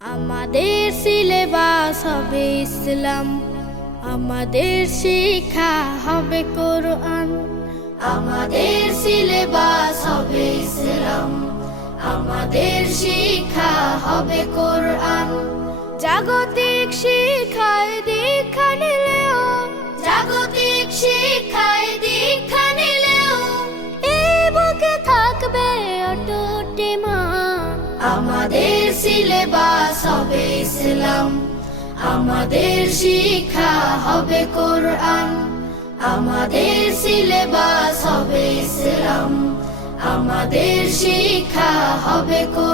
আমাদের সিলেবাস হবে ইসলাম, আমাদের শিক্ষা হবে কোরআন, আমাদের সিলেবাস হবে ইসলাম, আমাদের শিক্ষা হবে কোরআন। জাগতিক শিক্ষায় সিলেবাস হবে ইসলাম। আমাদের শিক্ষা হবে কোরআন। আমাদের সিলেবাস হবে ইসলাম। আমাদের শিক্ষা হবে কোরআন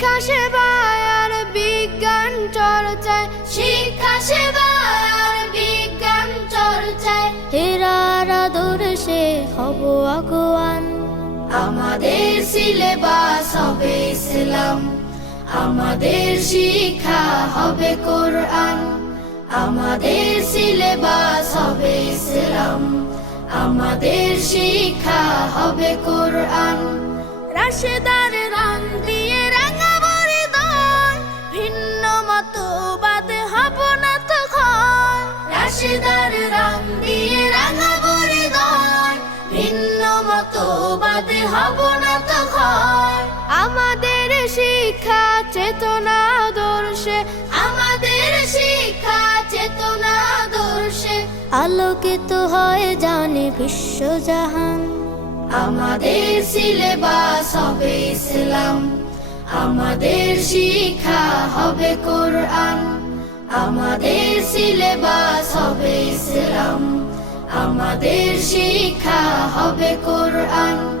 শিক্ষা সেবায় আর বিজ্ঞান চর্চায়। শিক্ষা সেবায় আর বিজ্ঞান চর্চায়। হেরার আদর্শে হব আগুয়ান। আমাদের সিলেবাস হবে ইসলাম। আমাদের শিক্ষা হবে কোরআন। আমাদের সিলেবাস হবে ইসলাম। আমাদের শিক্ষা হবে কোরআন। রাশেদার রং আমাদের শিক্ষা চেতনা দর্শে। আমাদের শিক্ষা চেতনা দর্শে। আলোকিত হয় জানে বিশ্বজাহান। আমাদের সিলেবাস হবে ইসলাম। আমাদের শিক্ষা হবে কোরআন। সিলেবাস হবে ইসলাম। আমাদের শিক্ষা হবে কোরআন।